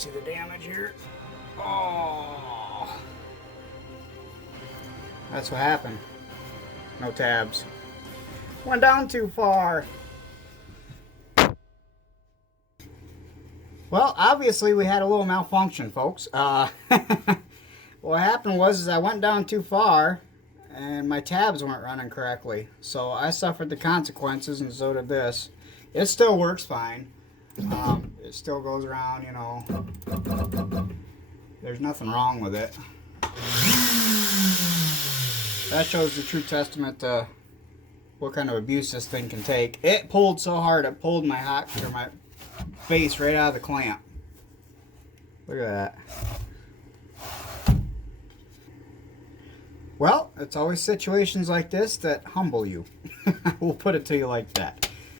see the damage here. Oh, that's what happened. No tabs. Went down too far. Well, obviously we had a little malfunction, folks. What happened was I went down too far and my tabs weren't running correctly. So I suffered the consequences, and so did this. It still works fine. It still goes around, you know. There's nothing wrong with it. That shows the true testament to what kind of abuse this thing can take. It pulled so hard it pulled my face right out of the clamp. Look at that. Well, it's always situations like this that humble you. We'll put it to you like that.